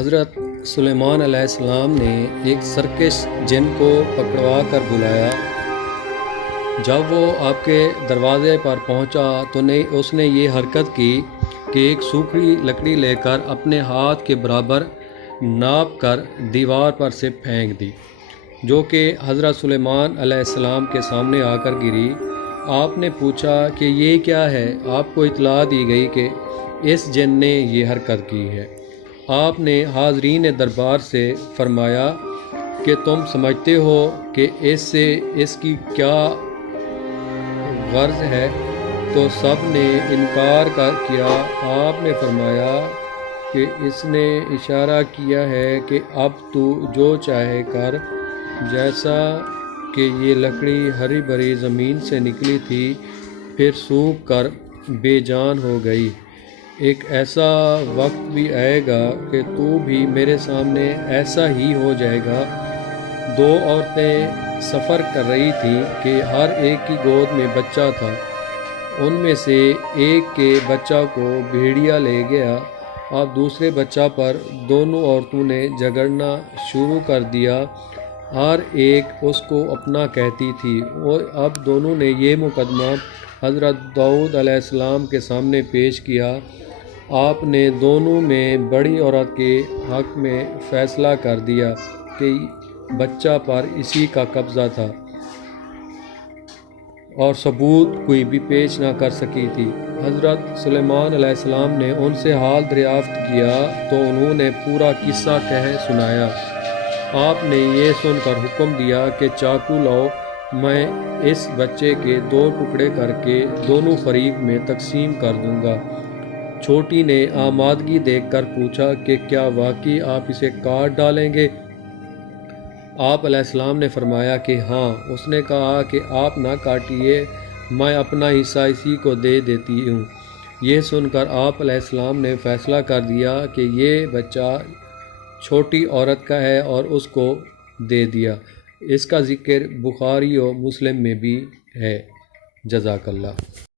حضرت سلیمان علیہ السلام نے ایک سرکش جن کو پکڑوا کر بلایا۔ جب وہ آپ کے دروازے پر پہنچا تو اس نے یہ حرکت کی کہ ایک سوکھی لکڑی لے کر اپنے ہاتھ کے برابر ناپ کر دیوار پر سے پھینک دی، جو کہ حضرت سلیمان علیہ السلام کے سامنے آ کر گری۔ آپ نے پوچھا کہ یہ کیا ہے؟ آپ کو اطلاع دی گئی کہ اس جن نے یہ حرکت کی ہے۔ آپ نے حاضرین دربار سے فرمایا کہ تم سمجھتے ہو کہ اس کی کیا غرض ہے؟ تو سب نے انکار کیا۔ آپ نے فرمایا کہ اس نے اشارہ کیا ہے کہ اب تو جو چاہے کر، جیسا کہ یہ لکڑی ہری بھری زمین سے نکلی تھی پھر سوکھ کر بے جان ہو گئی، ایک ایسا وقت بھی آئے گا کہ تو بھی میرے سامنے ایسا ہی ہو جائے گا۔ دو عورتیں سفر کر رہی تھیں کہ ہر ایک کی گود میں بچہ تھا۔ ان میں سے ایک کے بچہ کو بھیڑیا لے گیا۔ اب دوسرے بچہ پر دونوں عورتوں نے جھگڑنا شروع کر دیا، ہر ایک اس کو اپنا کہتی تھی، اور اب دونوں نے یہ مقدمہ حضرت داؤد علیہ السلام کے سامنے پیش کیا۔ آپ نے دونوں میں بڑی عورت کے حق میں فیصلہ کر دیا کہ بچہ پر اسی کا قبضہ تھا اور ثبوت کوئی بھی پیش نہ کر سکی تھی۔ حضرت سلیمان علیہ السلام نے ان سے حال دریافت کیا تو انہوں نے پورا قصہ کہہ سنایا۔ آپ نے یہ سن کر حکم دیا کہ چاقو لاؤ، میں اس بچے کے 2 ٹکڑے کر کے دونوں فریق میں تقسیم کر دوں گا۔ چھوٹی نے آمادگی دیکھ کر پوچھا کہ کیا واقعی آپ اسے کاٹ ڈالیں گے؟ آپ علیہ السلام نے فرمایا کہ ہاں۔ اس نے کہا کہ آپ نہ کاٹیے، میں اپنا حصہ اسی کو دے دیتی ہوں۔ یہ سن کر آپ علیہ السلام نے فیصلہ کر دیا کہ یہ بچہ چھوٹی عورت کا ہے اور اس کو دے دیا۔ اس کا ذکر بخاری و مسلم میں بھی ہے۔ جزاک اللہ۔